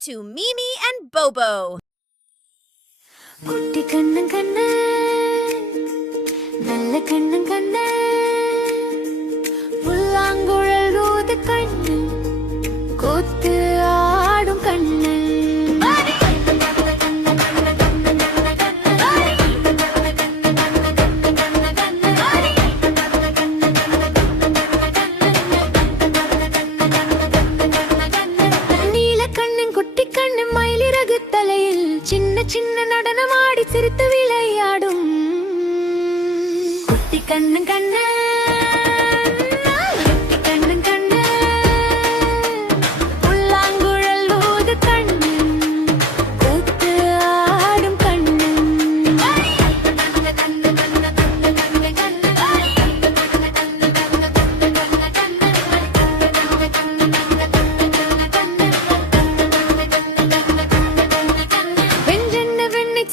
to Mimi and Bobo. குட்டி கண்ணன் கண்ணு நல்ல கண்ணன் கண்ணு புல்லாங்குழல் ஊது கண்ணு கொத்து ஆடும் கண்ணு சின்ன நடனமாடி சிரித்து விளையாடும் குட்டி கண்ணன் கண்ணன் குட்டி கண்ணன் கண்ணன் புல்லாங்குழல் ஊது கண்ணன் கொத்து ஆடும் கண்ணன்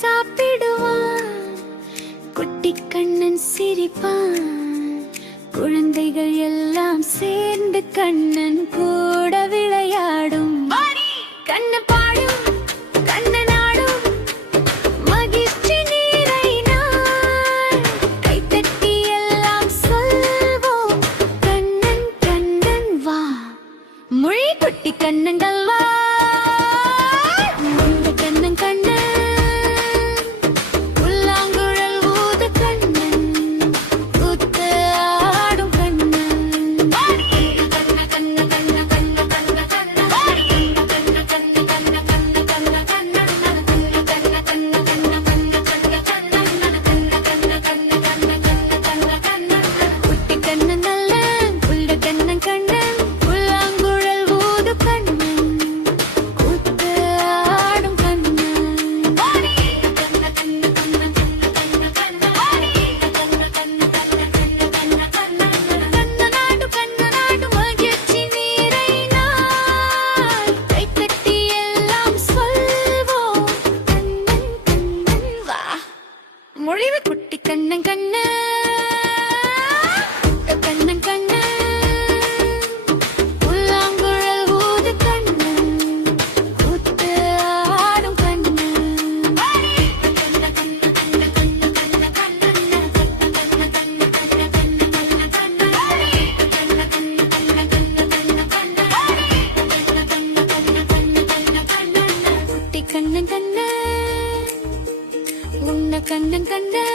சாப்பிடுவான் குட்டி கண்ணன் சிரிப்பான் குழந்தைகள் எல்லாம் சேர்ந்து கண்ணன் கூட விளையாடும் கண்ணன் பாடும் கண்ணன் ஆடும் மகிழ்ச்சி நீரைனான் கைத்தட்டி எல்லாம் சொல்வோம் கண்ணன் கண்ணன் வா மொழி குட்டி கண்ணங்கள் வா கண்ணன் கண்ணன் மொழிவு குட்டி கண்ணன் கண்ணன் கண்ணன் கண்ணன் புல்லாங்குழல் ஊது கண்ணன் கூத்து ஆடும் கண்ணன் குட்டி கண்ணன் கண்ணன் உன்ன கண்ணன் கண்ணன்